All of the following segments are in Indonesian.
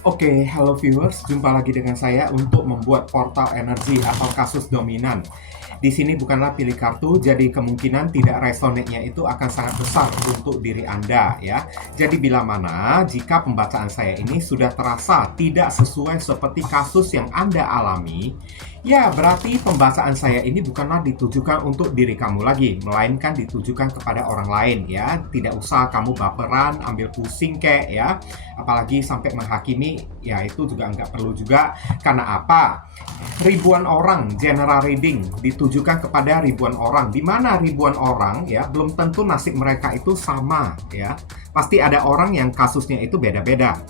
Oke, halo viewers, jumpa lagi dengan saya untuk membuat portal energi atau kasus dominan. Di sini bukanlah pilih kartu, jadi kemungkinan tidak resonate-nya itu akan sangat besar untuk diri Anda ya. Jadi bila mana jika pembacaan saya ini sudah terasa tidak sesuai seperti kasus yang Anda alami, ya berarti pembacaan saya ini bukanlah ditujukan untuk diri kamu lagi, melainkan ditujukan kepada orang lain ya. Tidak usah kamu baperan, ambil pusing kek ya, apalagi sampai menghakimi, ya itu juga nggak perlu juga. Karena apa? Ribuan orang general reading ditujukan kepada ribuan orang, di mana ribuan orang ya belum tentu nasib mereka itu sama ya. Pasti ada orang yang kasusnya itu beda-beda.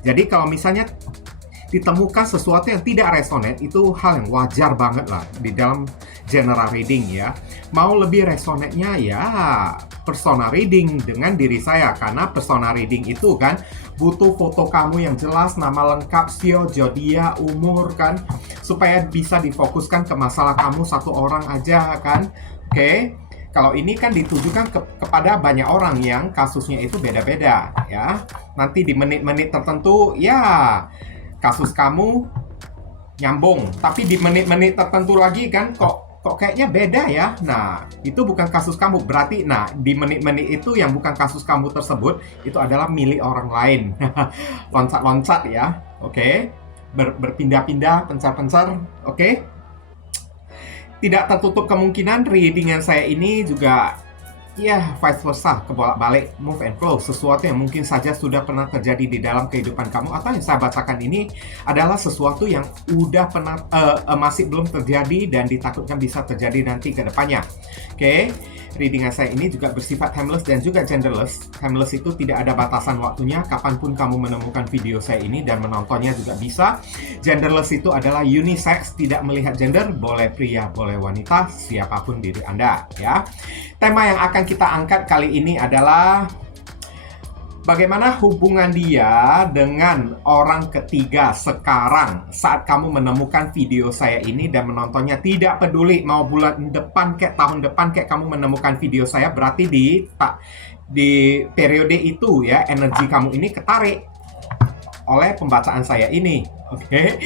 Jadi kalau misalnya ditemukan sesuatu yang tidak resonate, itu hal yang wajar banget lah di dalam general reading ya. Mau lebih resonate-nya ya personal reading dengan diri saya, karena personal reading itu kan butuh foto kamu yang jelas, nama lengkap, sio, zodiak, umur kan, supaya bisa difokuskan ke masalah kamu satu orang aja kan. Oke. Kalau ini kan ditujukan kepada banyak orang yang kasusnya itu beda-beda ya. Nanti di menit-menit tertentu ya kasus kamu nyambung, tapi di menit-menit tertentu lagi kan kok kayaknya beda ya. Nah, itu bukan kasus kamu. Berarti di menit-menit itu yang bukan kasus kamu tersebut itu adalah milik orang lain. Loncat-loncat ya. Oke. Berpindah-pindah, pencar-pencar. Oke. Tidak tertutup kemungkinan readingan saya ini juga ya vice versa, kebolak-balik, move and flow, sesuatu yang mungkin saja sudah pernah terjadi di dalam kehidupan kamu, atau yang saya bacakan ini adalah sesuatu yang udah pernah masih belum terjadi dan ditakutkan bisa terjadi nanti ke depannya. Oke. Readingan saya ini juga bersifat timeless dan juga genderless. Timeless itu tidak ada batasan waktunya, kapanpun kamu menemukan video saya ini dan menontonnya juga bisa. Genderless itu adalah unisex, tidak melihat gender, boleh pria, boleh wanita, siapapun diri Anda ya. Tema yang akan kita angkat kali ini adalah bagaimana hubungan dia dengan orang ketiga sekarang saat kamu menemukan video saya ini dan menontonnya. Tidak peduli mau bulan depan kayak tahun depan kayak kamu menemukan video saya, berarti di periode itu ya energi kamu ini ketarik oleh pembacaan saya ini. Oke.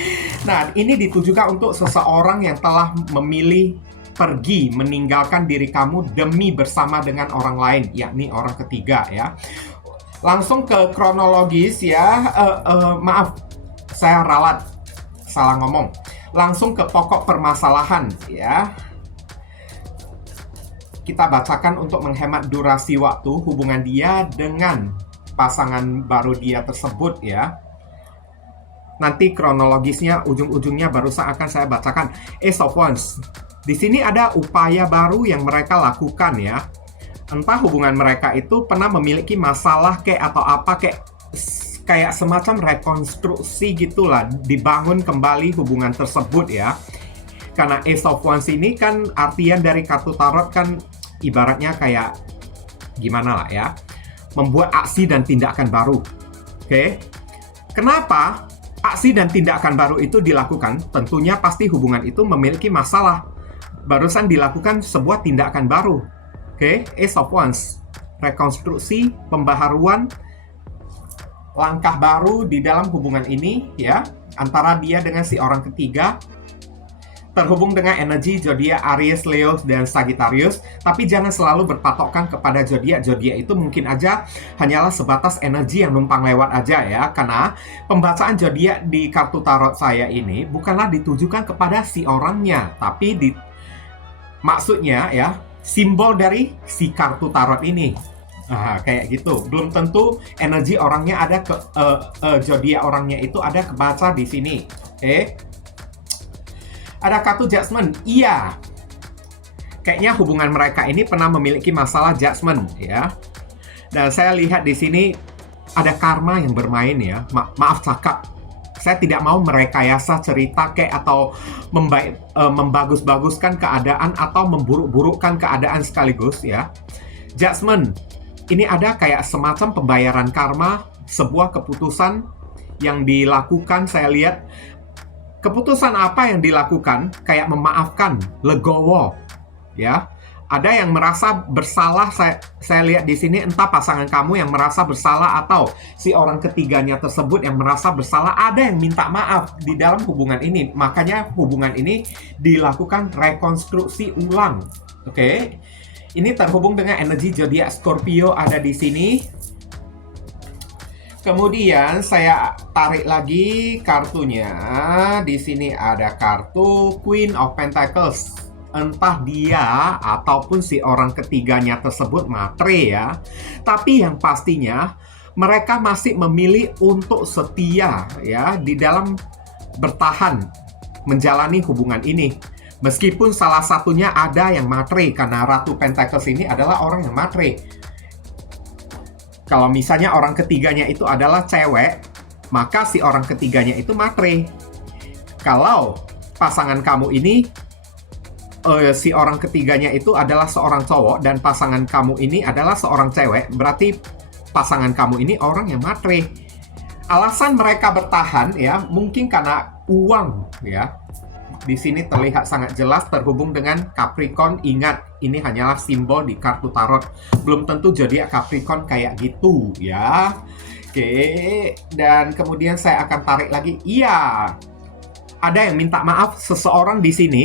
Nah, ini ditujukan untuk seseorang yang telah memilih pergi meninggalkan diri kamu demi bersama dengan orang lain, yakni orang ketiga ya. Langsung ke kronologis ya. Maaf, saya ralat, salah ngomong. Langsung ke pokok permasalahan ya. Kita bacakan untuk menghemat durasi waktu hubungan dia dengan pasangan baru dia tersebut ya. Nanti kronologisnya ujung-ujungnya barusan akan saya bacakan. Ace of Wands. Di sini ada upaya baru yang mereka lakukan ya. Entah hubungan mereka itu pernah memiliki masalah atau apa kayak semacam rekonstruksi gitulah, dibangun kembali hubungan tersebut ya. Karena Ace of Wands ini kan artian dari kartu tarot kan ibaratnya kayak gimana lah ya, membuat aksi dan tindakan baru. Oke. Kenapa aksi dan tindakan baru itu dilakukan? Tentunya pasti hubungan itu memiliki masalah. Barusan dilakukan sebuah tindakan baru. Oke, Ace of Wands, rekonstruksi, pembaharuan, langkah baru di dalam hubungan ini ya, antara dia dengan si orang ketiga, terhubung dengan energi zodiak Aries, Leo, dan Sagittarius. Tapi jangan selalu berpatokkan kepada zodiak. Zodiak itu mungkin aja hanyalah sebatas energi yang numpang lewat aja ya, karena pembacaan zodiak di kartu tarot saya ini bukanlah ditujukan kepada si orangnya, tapi maksudnya ya, simbol dari si kartu tarot ini. Kayak gitu. Belum tentu energi orangnya ada ke zodiak orangnya itu ada kebaca di sini. Oke. Ada kartu Judgment. Iya. Kayaknya hubungan mereka ini pernah memiliki masalah judgment ya. Dan saya lihat di sini ada karma yang bermain ya. Maaf cakap. Saya tidak mau merekayasa cerita atau membagus-baguskan keadaan atau memburuk-burukkan keadaan sekaligus ya. Judgment. Ini ada kayak semacam pembayaran karma, sebuah keputusan yang dilakukan. Saya lihat keputusan apa yang dilakukan, kayak memaafkan, legowo ya. Ada yang merasa bersalah, saya lihat di sini, entah pasangan kamu yang merasa bersalah atau si orang ketiganya tersebut yang merasa bersalah, ada yang minta maaf di dalam hubungan ini. Makanya hubungan ini dilakukan rekonstruksi ulang. Oke. Ini terhubung dengan energi zodiak Scorpio ada di sini. Kemudian saya tarik lagi kartunya. Di sini ada kartu Queen of Pentacles. Entah dia ataupun si orang ketiganya tersebut matre ya. Tapi yang pastinya mereka masih memilih untuk setia ya di dalam bertahan menjalani hubungan ini. Meskipun salah satunya ada yang matre, karena Ratu Pentacles ini adalah orang yang matre. Kalau misalnya orang ketiganya itu adalah cewek, maka si orang ketiganya itu matre. Kalau pasangan kamu ini si orang ketiganya itu adalah seorang cowok dan pasangan kamu ini adalah seorang cewek, berarti pasangan kamu ini orang yang matre. Alasan mereka bertahan ya mungkin karena uang ya. Di sini terlihat sangat jelas terhubung dengan Capricorn. Ingat, ini hanyalah simbol di kartu tarot. Belum tentu zodiak Capricorn kayak gitu ya. Oke, dan kemudian saya akan tarik lagi. Iya, ada yang minta maaf, seseorang di sini.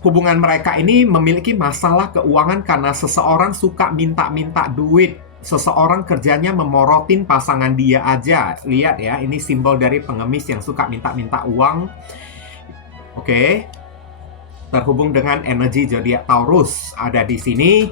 Hubungan mereka ini memiliki masalah keuangan karena seseorang suka minta-minta duit. Seseorang kerjanya memorotin pasangan dia aja. Lihat ya, ini simbol dari pengemis yang suka minta-minta uang. Oke. Terhubung dengan energi zodiak Taurus ada di sini.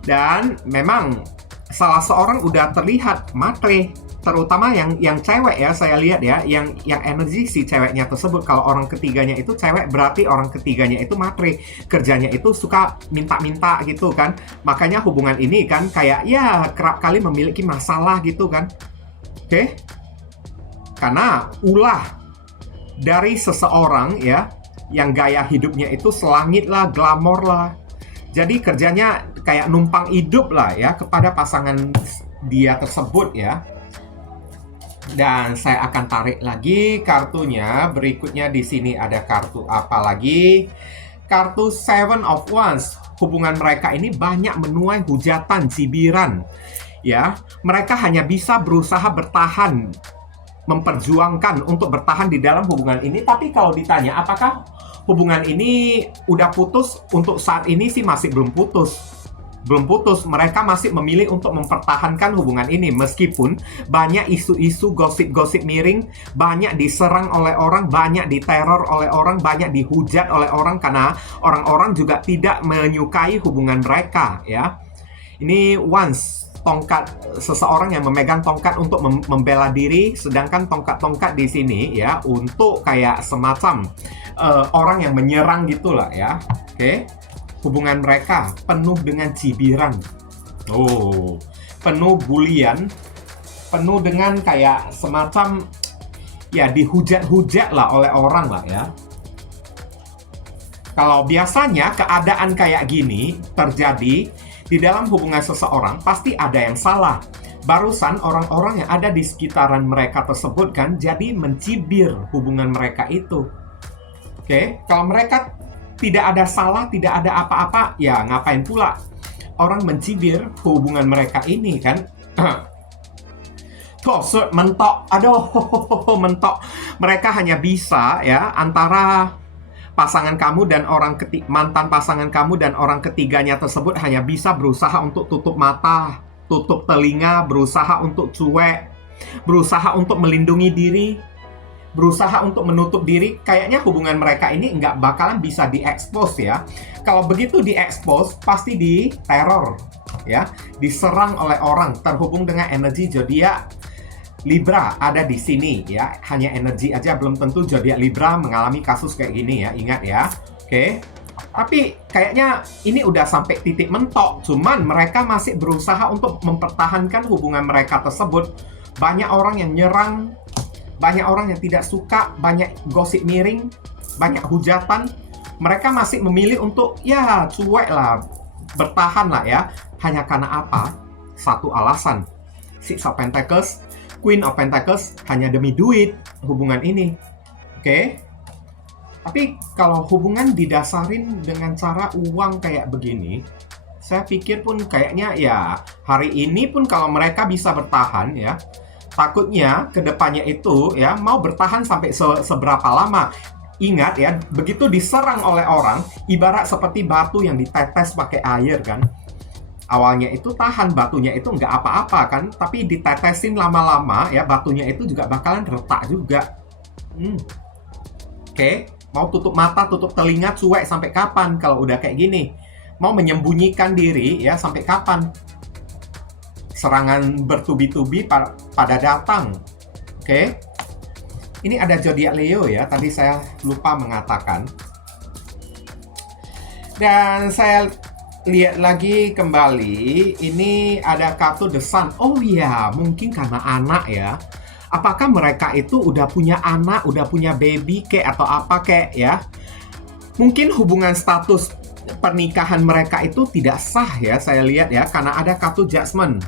Dan memang salah seorang udah terlihat matre. Terutama yang cewek ya, saya lihat ya, yang energi si ceweknya tersebut. Kalau orang ketiganya itu cewek, berarti orang ketiganya itu matre. Kerjanya itu suka minta-minta gitu kan. Makanya hubungan ini kan kayak ya kerap kali memiliki masalah gitu kan. Oke. Karena ulah dari seseorang ya, yang gaya hidupnya itu selangit lah, glamor lah. Jadi kerjanya kayak numpang hidup lah ya kepada pasangan dia tersebut ya. Dan saya akan tarik lagi kartunya. Berikutnya di sini ada kartu apa lagi? Kartu Seven of Wands. Hubungan mereka ini banyak menuai hujatan, cibiran. Ya, mereka hanya bisa berusaha bertahan, memperjuangkan untuk bertahan di dalam hubungan ini. Tapi kalau ditanya apakah hubungan ini udah putus, untuk saat ini sih masih belum putus. Belum putus, mereka masih memilih untuk mempertahankan hubungan ini. Meskipun banyak isu-isu, gosip-gosip miring, banyak diserang oleh orang, banyak diteror oleh orang, banyak dihujat oleh orang, karena orang-orang juga tidak menyukai hubungan mereka ya. Ini once tongkat, seseorang yang memegang tongkat untuk membela diri, sedangkan tongkat-tongkat di sini ya untuk kayak semacam orang yang menyerang gitulah ya. Oke. Hubungan mereka penuh dengan cibiran. Oh, penuh bulian, penuh dengan kayak semacam ya dihujat-hujat lah oleh orang lah ya. Kalau biasanya keadaan kayak gini terjadi di dalam hubungan seseorang, pasti ada yang salah. Barusan orang-orang yang ada di sekitaran mereka tersebut kan jadi mencibir hubungan mereka itu. Oke, kalau mereka tidak ada salah, tidak ada apa-apa, ya ngapain pula orang mencibir hubungan mereka ini kan. Tuh, mentok, aduh, mentok. Mereka hanya bisa ya antara pasangan kamu dan mantan pasangan kamu dan orang ketiganya tersebut hanya bisa berusaha untuk tutup mata, tutup telinga, berusaha untuk cuek, berusaha untuk melindungi diri, berusaha untuk menutup diri. Kayaknya hubungan mereka ini nggak bakalan bisa diekspos ya. Kalau begitu diekspos, pasti diteror ya, diserang oleh orang. Terhubung dengan energi zodiak Libra ada di sini ya. Hanya energi aja, belum tentu zodiak Libra mengalami kasus kayak gini ya. Ingat ya. Oke. Tapi kayaknya ini udah sampai titik mentok. Cuman mereka masih berusaha untuk mempertahankan hubungan mereka tersebut. Banyak orang yang nyerang, banyak orang yang tidak suka, banyak gosip miring, banyak hujatan. Mereka masih memilih untuk ya cuek lah, bertahan lah ya. Hanya karena apa? Satu alasan. Six of Pentacles, Queen of Pentacles, hanya demi duit hubungan ini. Oke? Tapi kalau hubungan didasarin dengan cara uang kayak begini, saya pikir pun kayaknya ya hari ini pun kalau mereka bisa bertahan ya, takutnya ke depannya itu ya mau bertahan sampai seberapa lama. Ingat ya, begitu diserang oleh orang, ibarat seperti batu yang ditetes pakai air kan. Awalnya itu tahan, batunya itu nggak apa-apa kan, tapi ditetesin lama-lama ya batunya itu juga bakalan retak juga. Oke, mau tutup mata, tutup telinga, cuek sampai kapan kalau udah kayak gini? Mau menyembunyikan diri ya sampai kapan? Serangan bertubi-tubi pada datang. Oke. Ini ada zodiak Leo ya, tadi saya lupa mengatakan. Dan saya lihat lagi kembali, ini ada kartu The Sun. Oh iya, mungkin karena anak ya. Apakah mereka itu udah punya anak, udah punya baby kek atau apa kek ya? Mungkin hubungan status pernikahan mereka itu tidak sah ya, saya lihat ya, karena ada kartu Judgment.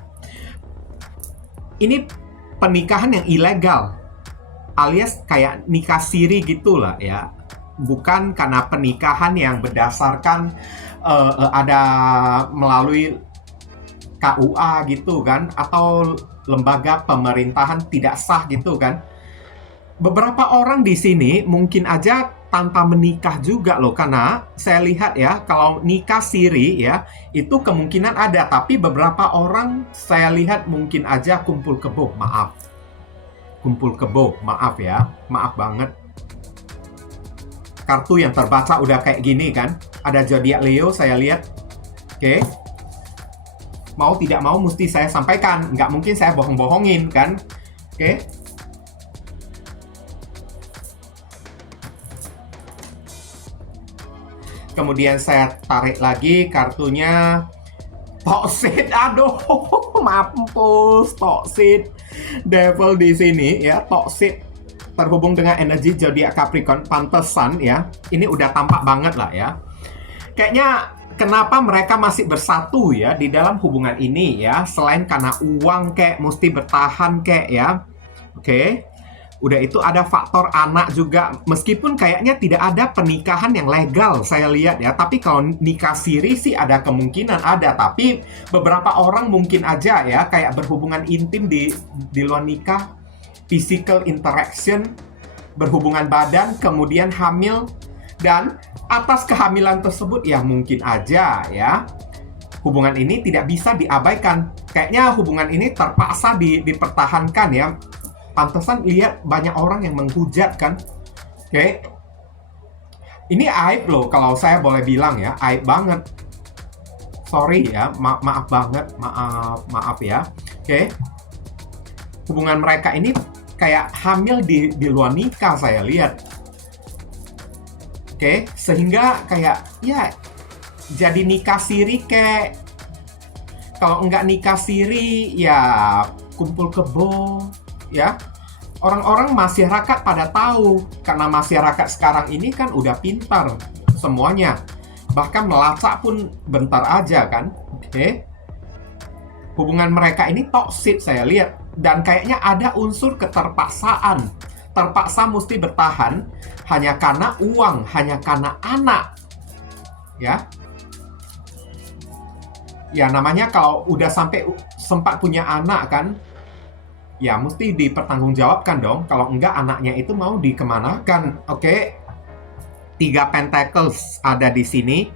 Ini pernikahan yang ilegal, alias kayak nikah siri gitulah ya. Bukan karena pernikahan yang berdasarkan ada melalui KUA gitu kan, atau lembaga pemerintahan tidak sah gitu kan. Beberapa orang di sini mungkin aja tanpa menikah juga loh, karena saya lihat ya kalau nikah siri ya itu kemungkinan ada, tapi beberapa orang saya lihat mungkin aja kumpul kebo, maaf ya, maaf banget. Kartu yang terbaca udah kayak gini kan, ada zodiak Leo saya lihat. Oke. Mau tidak mau mesti saya sampaikan, nggak mungkin saya bohong-bohongin kan. Oke. Kemudian saya tarik lagi kartunya Toxic. Aduh, mampus, Toxic. Devil di sini ya, Toxic terhubung dengan energi zodiak Capricorn, pantesan ya. Ini udah tampak banget lah ya. Kayaknya kenapa mereka masih bersatu ya di dalam hubungan ini ya, selain karena uang kayak mesti bertahan kayak ya. Oke. Udah itu ada faktor anak juga, meskipun kayaknya tidak ada pernikahan yang legal saya lihat ya, tapi kalau nikah siri sih ada kemungkinan ada, tapi beberapa orang mungkin aja ya kayak berhubungan intim di luar nikah, physical interaction, berhubungan badan, kemudian hamil, dan atas kehamilan tersebut ya mungkin aja ya hubungan ini tidak bisa diabaikan. Kayaknya hubungan ini terpaksa dipertahankan ya. Pantesan lihat banyak orang yang menghujat kan. Oke. Ini aib loh kalau saya boleh bilang ya, aib banget. Sorry ya, maaf banget, maaf ya. Oke. Hubungan mereka ini kayak hamil di luar nikah saya lihat. Oke, sehingga kayak ya jadi nikah siri kayak, kalau enggak nikah siri ya kumpul kebo ya. Orang-orang masyarakat pada tahu, karena masyarakat sekarang ini kan udah pintar semuanya, bahkan melacak pun bentar aja kan. Oke. Hubungan mereka ini toksik saya lihat, dan kayaknya ada unsur keterpaksaan, terpaksa mesti bertahan hanya karena uang, hanya karena anak ya. Ya namanya kalau udah sampai sempat punya anak kan, ya mesti dipertanggungjawabkan dong. Kalau enggak anaknya itu mau dikemanakan. Oke. 3 pentacles ada di sini.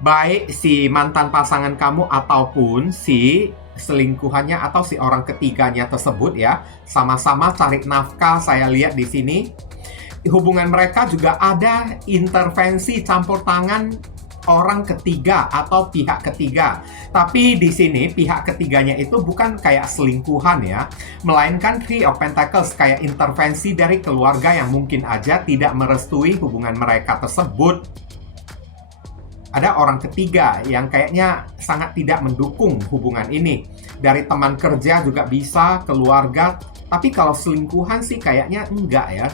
Baik si mantan pasangan kamu ataupun si selingkuhannya atau si orang ketiganya tersebut ya, sama-sama cari nafkah saya lihat di sini. Hubungan mereka juga ada intervensi campur tangan orang ketiga atau pihak ketiga. Tapi di sini pihak ketiganya itu bukan kayak selingkuhan ya, melainkan Three of Pentacles, kayak intervensi dari keluarga yang mungkin aja tidak merestui hubungan mereka tersebut. Ada orang ketiga yang kayaknya sangat tidak mendukung hubungan ini. Dari teman kerja juga bisa, keluarga. Tapi kalau selingkuhan sih kayaknya enggak ya.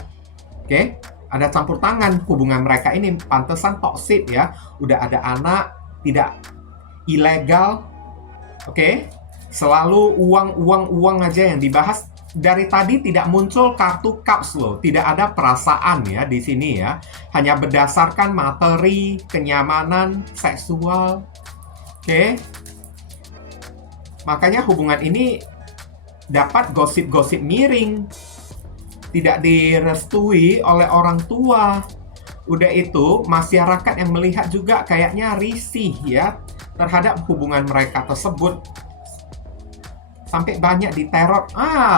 Oke? Ada campur tangan hubungan mereka ini, pantesan toksik ya. Udah ada anak, tidak ilegal. Oke? Selalu uang aja yang dibahas. dari tadi tidak muncul kartu cups loh, tidak ada perasaan ya di sini ya. Hanya berdasarkan materi, kenyamanan, seksual. Oke. Makanya hubungan ini dapat gosip-gosip miring. Tidak direstui oleh orang tua. Udah itu, masyarakat yang melihat juga kayaknya risih ya terhadap hubungan mereka tersebut. Sampai banyak diteror.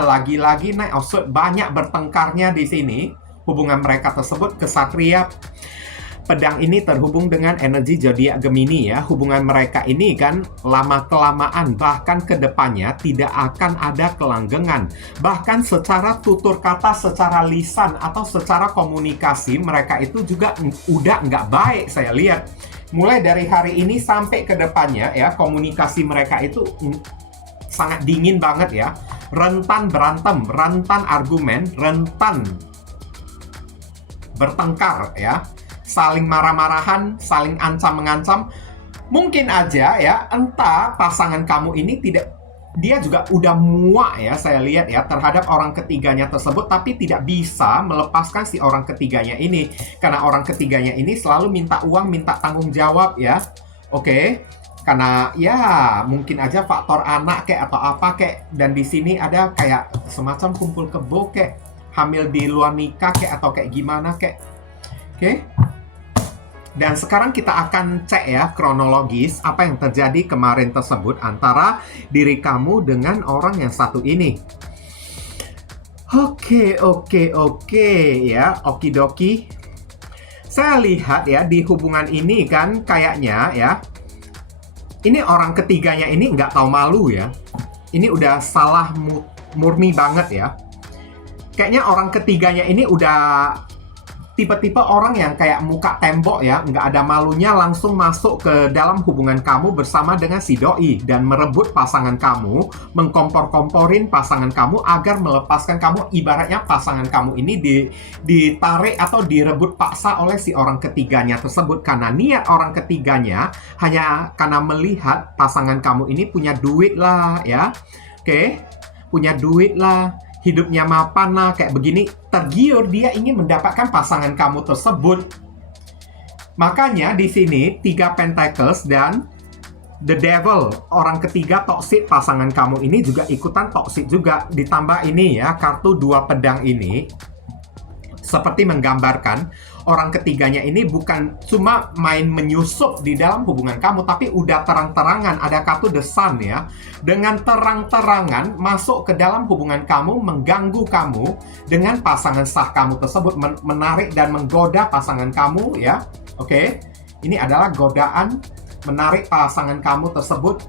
Lagi-lagi naik outside, banyak bertengkarnya di sini. Hubungan mereka tersebut, kesatria pedang ini terhubung dengan energi zodiak Gemini ya. Hubungan mereka ini kan lama-kelamaan, bahkan ke depannya tidak akan ada kelanggengan. Bahkan secara tutur kata, secara lisan, atau secara komunikasi, mereka itu juga udah nggak baik saya lihat. Mulai dari hari ini sampai ke depannya ya, komunikasi mereka itu sangat dingin banget ya, rentan berantem, rentan argumen, rentan bertengkar ya, saling marah-marahan, saling ancam-mengancam. Mungkin aja ya, entah pasangan kamu ini dia juga udah muak ya, saya lihat ya, terhadap orang ketiganya tersebut, tapi tidak bisa melepaskan si orang ketiganya ini, karena orang ketiganya ini selalu minta uang, minta tanggung jawab ya. Oke. Karena ya mungkin aja faktor anak kayak atau apa kayak, dan di sini ada kayak semacam kumpul kebo kayak hamil di luar nikah kayak atau kayak gimana kayak. Oke. Dan sekarang kita akan cek ya kronologis apa yang terjadi kemarin tersebut antara diri kamu dengan orang yang satu ini. Oke ya, okidoki. Saya lihat ya di hubungan ini kan kayaknya ya, ini orang ketiganya ini nggak tahu malu ya. Ini udah salah murni banget ya. Kayaknya orang ketiganya ini udah tipe-tipe orang yang kayak muka tembok ya, nggak ada malunya langsung masuk ke dalam hubungan kamu bersama dengan si doi dan merebut pasangan kamu, mengkompor-komporin pasangan kamu agar melepaskan kamu. Ibaratnya pasangan kamu ini ditarik atau direbut paksa oleh si orang ketiganya tersebut, karena niat orang ketiganya hanya karena melihat pasangan kamu ini punya duit lah ya. Oke, punya duit lah, hidupnya mapan lah, kayak begini, tergiur dia ingin mendapatkan pasangan kamu tersebut. Makanya di sini 3 Pentacles dan The Devil, orang ketiga toksik pasangan kamu ini juga ikutan toksik juga. Ditambah ini ya, kartu 2 pedang ini seperti menggambarkan orang ketiganya ini bukan cuma main menyusup di dalam hubungan kamu, tapi udah terang-terangan, ada kartu The Sun ya, dengan terang-terangan masuk ke dalam hubungan kamu, mengganggu kamu dengan pasangan sah kamu tersebut, menarik dan menggoda pasangan kamu ya. Oke, ini adalah godaan menarik pasangan kamu tersebut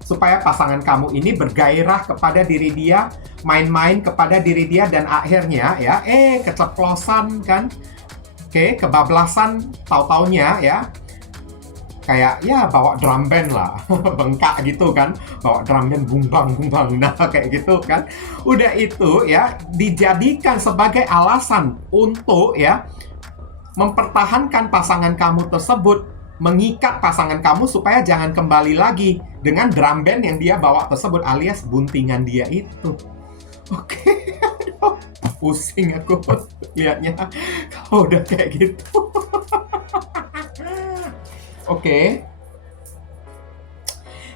supaya pasangan kamu ini bergairah kepada diri dia, main-main kepada diri dia, dan akhirnya ya keceplosan kan. Oke, kebablasan tahu-taunya ya. Kayak ya bawa drum band lah, bengkak gitu kan. Bawa drum band bumbang-bumbang, nah kayak gitu kan. Udah itu ya dijadikan sebagai alasan untuk ya mempertahankan pasangan kamu tersebut, mengikat pasangan kamu supaya jangan kembali lagi dengan drum band yang dia bawa tersebut, alias buntingan dia itu. Oke. Pusing aku lihatnya kalau udah kayak gitu. Oke.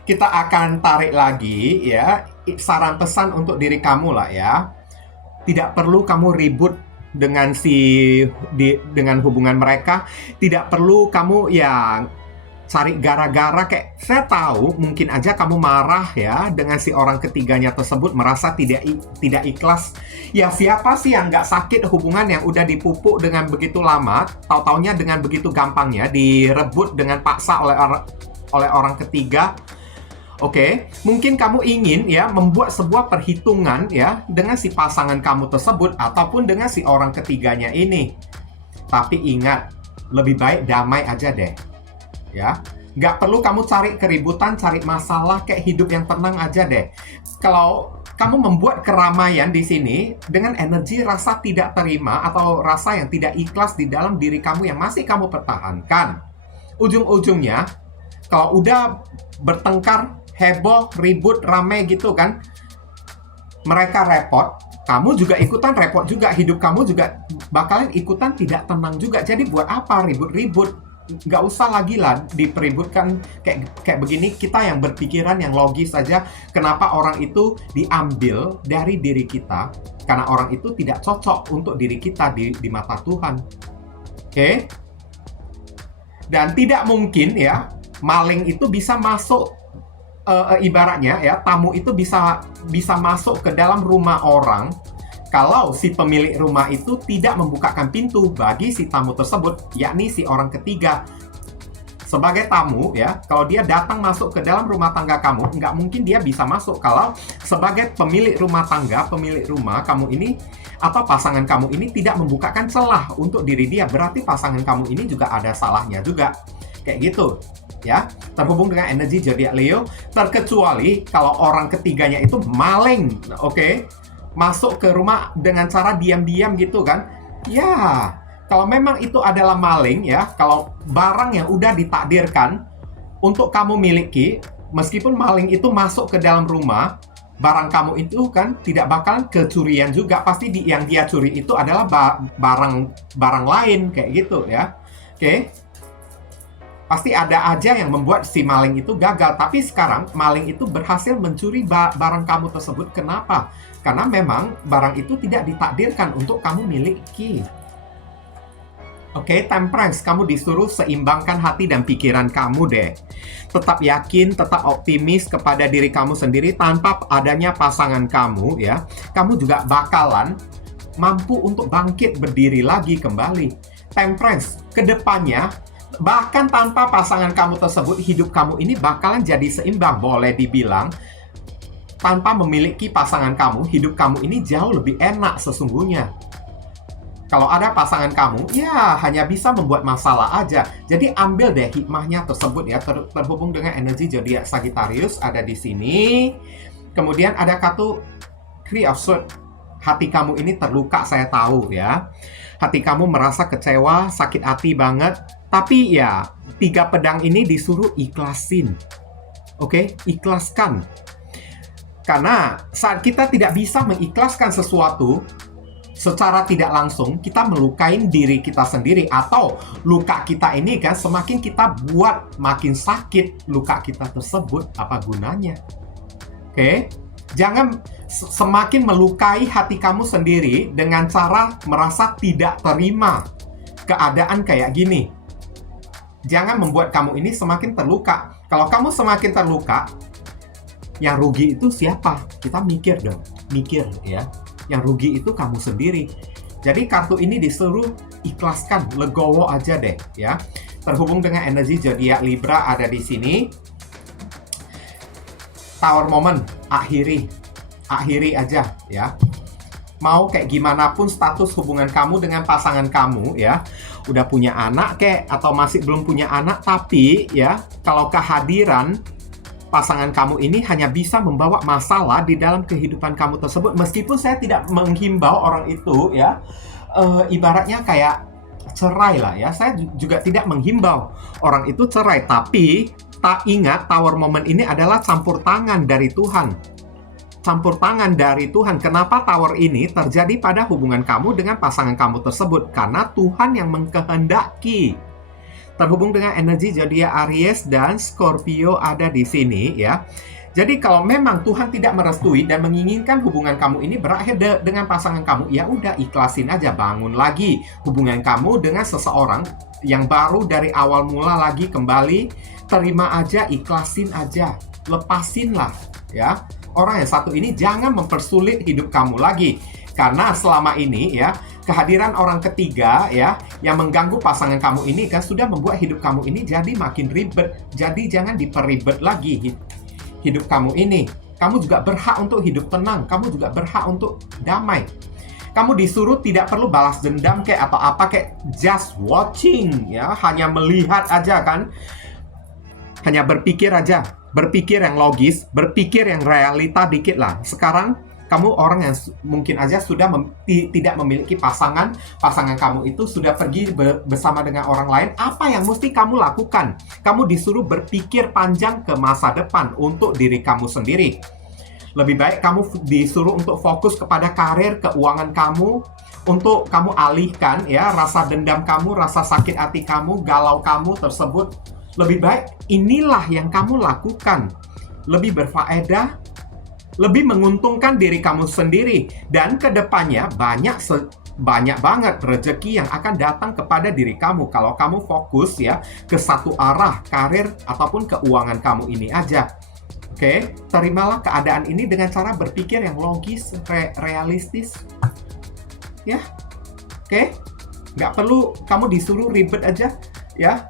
Kita akan tarik lagi ya, saran pesan untuk diri kamu lah ya. Tidak perlu kamu ribut dengan dengan hubungan mereka. Tidak perlu kamu ya cari gara-gara, kayak saya tahu mungkin aja kamu marah ya dengan si orang ketiganya tersebut, merasa tidak ikhlas. Ya siapa sih yang nggak sakit hubungan yang udah dipupuk dengan begitu lama, tahu-taunya dengan begitu gampangnya direbut dengan paksa oleh orang ketiga. Oke, mungkin kamu ingin ya membuat sebuah perhitungan ya dengan si pasangan kamu tersebut ataupun dengan si orang ketiganya ini. Tapi ingat, lebih baik damai aja deh. Ya, nggak perlu kamu cari keributan, cari masalah, kayak hidup yang tenang aja deh. Kalau kamu membuat keramaian di sini dengan energi rasa tidak terima atau rasa yang tidak ikhlas di dalam diri kamu yang masih kamu pertahankan, ujung-ujungnya kalau udah bertengkar, heboh, ribut, ramai gitu kan, mereka repot, kamu juga ikutan repot juga, hidup kamu juga bakalan ikutan tidak tenang juga. Jadi buat apa ribut-ribut? Nggak usah lagi lah dipeributkan kayak begini. Kita yang berpikiran yang logis saja, kenapa orang itu diambil dari diri kita? Karena orang itu tidak cocok untuk diri kita di mata Tuhan. Oke? Dan tidak mungkin ya, maling itu bisa masuk, ibaratnya ya, tamu itu bisa masuk ke dalam rumah orang kalau si pemilik rumah itu tidak membukakan pintu bagi si tamu tersebut, yakni si orang ketiga. Sebagai tamu ya, kalau dia datang masuk ke dalam rumah tangga kamu, nggak mungkin dia bisa masuk kalau sebagai pemilik rumah tangga, pemilik rumah kamu ini atau pasangan kamu ini tidak membukakan celah untuk diri dia, berarti pasangan kamu ini juga ada salahnya juga. Kayak gitu. Ya, terhubung dengan energi zodiak Leo, terkecuali kalau orang ketiganya itu maling, oke? Masuk ke rumah dengan cara diam-diam gitu kan. Ya, kalau memang itu adalah maling ya, kalau barang yang udah ditakdirkan untuk kamu miliki, meskipun maling itu masuk ke dalam rumah, barang kamu itu kan tidak bakalan kecurian juga. Pasti yang dia curi itu adalah barang lain kayak gitu ya. Oke? Pasti ada aja yang membuat si maling itu gagal. Tapi sekarang maling itu berhasil mencuri barang kamu tersebut. Kenapa? Karena memang barang itu tidak ditakdirkan untuk kamu miliki. Oke, Temperance, kamu disuruh seimbangkan hati dan pikiran kamu deh. Tetap yakin, tetap optimis kepada diri kamu sendiri tanpa adanya pasangan kamu ya. Kamu juga bakalan mampu untuk bangkit berdiri lagi kembali. Temperance, kedepannya bahkan tanpa pasangan kamu tersebut, hidup kamu ini bakalan jadi seimbang. Boleh dibilang, tanpa memiliki pasangan kamu, hidup kamu ini jauh lebih enak sesungguhnya. Kalau ada pasangan kamu, ya hanya bisa membuat masalah aja. Jadi ambil deh hikmahnya tersebut ya. Terhubung dengan energi zodiak Sagittarius ada di sini. Kemudian ada kartu Three of Swords. Hati kamu ini terluka, saya tahu ya. Hati kamu merasa kecewa, sakit hati banget. Tapi ya, 3 pedang ini disuruh ikhlasin. Oke, ikhlaskan. Karena saat kita tidak bisa mengikhlaskan sesuatu, secara tidak langsung, kita melukain diri kita sendiri. Atau luka kita ini kan, semakin kita buat makin sakit luka kita tersebut, apa gunanya? Oke? Jangan semakin melukai hati kamu sendiri dengan cara merasa tidak terima keadaan kayak gini. Jangan membuat kamu ini semakin terluka. Kalau kamu semakin terluka, yang rugi itu siapa? Kita mikir dong, mikir ya. Yang rugi itu kamu sendiri. Jadi kartu ini disuruh ikhlaskan, legowo aja deh ya. Terhubung dengan energi zodiak Libra ada di sini. Tower moment, akhiri aja ya. Mau kayak gimana pun status hubungan kamu dengan pasangan kamu ya, udah punya anak kek atau masih belum punya anak, tapi ya kalau kehadiran pasangan kamu ini hanya bisa membawa masalah di dalam kehidupan kamu tersebut. Meskipun saya tidak menghimbau orang itu ya, ibaratnya kayak cerai lah ya. Saya juga tidak menghimbau orang itu cerai, tapi tak ingat tower moment ini adalah campur tangan dari Tuhan. Campur tangan dari Tuhan. Kenapa tower ini terjadi pada hubungan kamu dengan pasangan kamu tersebut? Karena Tuhan yang mengkehendaki. Terhubung dengan energi zodiak Aries dan Scorpio ada di sini ya. Jadi kalau memang Tuhan tidak merestui dan menginginkan hubungan kamu ini berakhir dengan pasangan kamu, ya udah ikhlasin aja, bangun lagi hubungan kamu dengan seseorang yang baru dari awal mula lagi kembali. Terima aja, ikhlasin aja, lepasin lah ya. Orang yang satu ini jangan mempersulit hidup kamu lagi. Karena selama ini ya, kehadiran orang ketiga ya, yang mengganggu pasangan kamu ini kan sudah membuat hidup kamu ini jadi makin ribet. Jadi jangan diperibet lagi hidup kamu ini. Kamu juga berhak untuk hidup tenang. Kamu juga berhak untuk damai. Kamu disuruh tidak perlu balas dendam kayak atau apa, kayak just watching ya, hanya melihat aja kan. Hanya berpikir aja, berpikir yang logis, berpikir yang realita dikit lah. Sekarang kamu orang yang mungkin aja sudah tidak memiliki pasangan kamu itu sudah pergi bersama dengan orang lain. Apa yang mesti kamu lakukan? Kamu disuruh berpikir panjang ke masa depan untuk diri kamu sendiri. Lebih baik kamu disuruh untuk fokus kepada karir, keuangan kamu, untuk kamu alihkan ya rasa dendam kamu, rasa sakit hati kamu, galau kamu tersebut. Lebih baik inilah yang kamu lakukan. Lebih berfaedah, lebih menguntungkan diri kamu sendiri, dan kedepannya banyak banget rezeki yang akan datang kepada diri kamu kalau kamu fokus ya ke satu arah, karir ataupun keuangan kamu ini aja. Oke, terimalah keadaan ini dengan cara berpikir yang logis, realistis. Ya, oke? Nggak perlu kamu disuruh ribet aja, ya.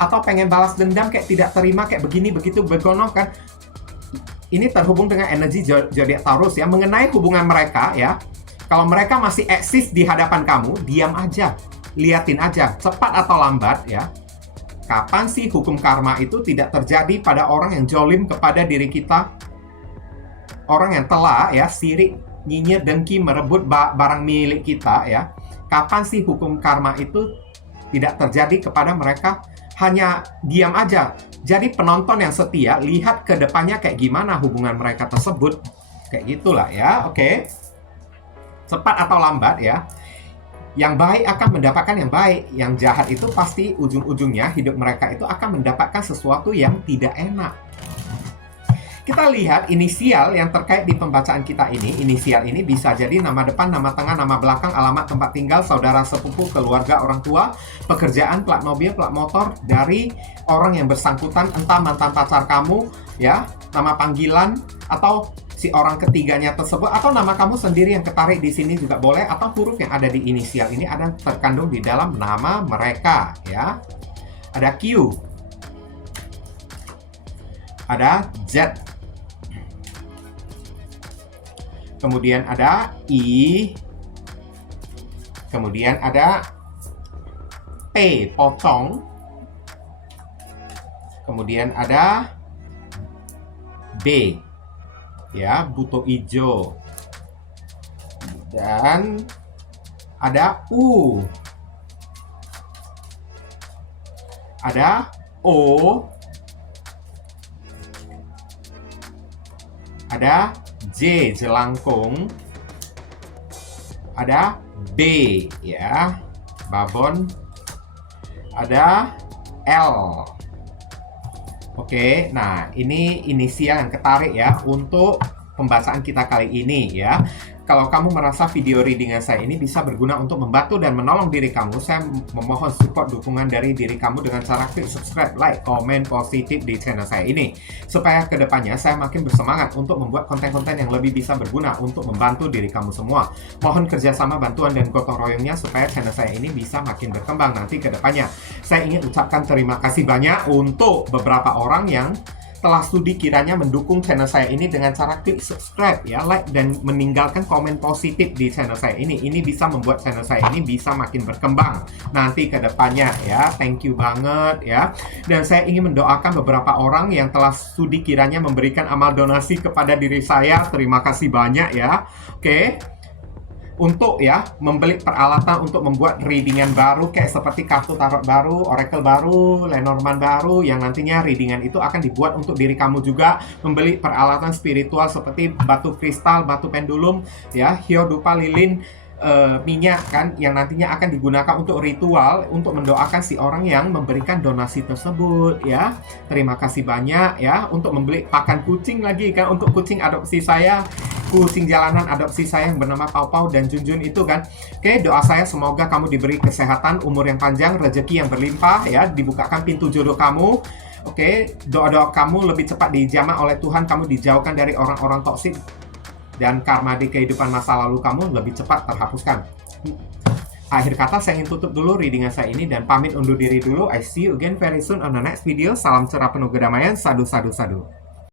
Atau pengen balas dendam kayak tidak terima, kayak begini, begitu, begono kan. Ini terhubung dengan energi zodiak Taurus ya, mengenai hubungan mereka ya. Kalau mereka masih eksis di hadapan kamu, diam aja, liatin aja, cepat atau lambat ya. Kapan sih hukum karma itu tidak terjadi pada orang yang jolim kepada diri kita? Orang yang telah ya, sirik, nyinyir, dengki, merebut barang milik kita ya. Kapan sih hukum karma itu tidak terjadi kepada mereka? Hanya diam aja. Jadi penonton yang setia, lihat ke depannya kayak gimana hubungan mereka tersebut. Kayak gitulah ya, oke. Cepat atau lambat ya, yang baik akan mendapatkan yang baik. Yang jahat itu pasti ujung-ujungnya hidup mereka itu akan mendapatkan sesuatu yang tidak enak. Kita lihat inisial yang terkait di pembacaan kita ini. Inisial ini bisa jadi nama depan, nama tengah, nama belakang, alamat tempat tinggal, saudara sepupu, keluarga, orang tua, pekerjaan, plat mobil, plat motor dari orang yang bersangkutan, entah mantan pacar kamu ya, nama panggilan, atau si orang ketiganya tersebut, atau nama kamu sendiri yang ketarik di sini juga boleh, atau huruf yang ada di inisial ini ada terkandung di dalam nama mereka ya. Ada Q, ada Z, kemudian ada I, kemudian ada P, pocong, kemudian ada B ya, buto ijo, dan ada U, ada O, ada J, jelangkung, ada B ya, babon, ada L. Oke, nah ini inisial yang ketarik ya untuk pembahasan kita kali ini ya. Kalau kamu merasa video readingan saya ini bisa berguna untuk membantu dan menolong diri kamu, saya memohon support dukungan dari diri kamu dengan cara klik subscribe, like, komen positif di channel saya ini. Supaya kedepannya saya makin bersemangat untuk membuat konten-konten yang lebih bisa berguna untuk membantu diri kamu semua. Mohon kerjasama, bantuan, dan gotong royongnya supaya channel saya ini bisa makin berkembang nanti kedepannya. Saya ingin ucapkan terima kasih banyak untuk beberapa orang yang telah studi kiranya mendukung channel saya ini dengan cara klik subscribe ya, like, dan meninggalkan komen positif di channel saya ini. Ini bisa membuat channel saya ini bisa makin berkembang nanti ke depannya ya. Thank you banget ya. Dan saya ingin mendoakan beberapa orang yang telah studi kiranya memberikan amal donasi kepada diri saya. Terima kasih banyak ya. Oke. Untuk ya membeli peralatan untuk membuat readingan baru kayak seperti kartu tarot baru, oracle baru, Lenormand baru, yang nantinya readingan itu akan dibuat untuk diri kamu juga. Membeli peralatan spiritual seperti batu kristal, batu pendulum ya, hio, dupa, lilin, minyak kan, yang nantinya akan digunakan untuk ritual untuk mendoakan si orang yang memberikan donasi tersebut ya. Terima kasih banyak ya. Untuk membeli pakan kucing lagi kan, untuk kucing adopsi saya, kucing jalanan adopsi saya yang bernama Pau Pau dan Junjun itu kan. Oke, doa saya semoga kamu diberi kesehatan, umur yang panjang, rezeki yang berlimpah ya, dibukakan pintu jodoh kamu. Oke, doa-doa kamu lebih cepat dijamah oleh Tuhan, kamu dijauhkan dari orang-orang toksik, dan karma di kehidupan masa lalu kamu lebih cepat terhapuskan. Akhir kata saya ingin tutup dulu readingan saya ini dan pamit undur diri dulu. I see you again very soon on the next video. Salam cerah penuh kedamaian. Sadu, sadu, sadu.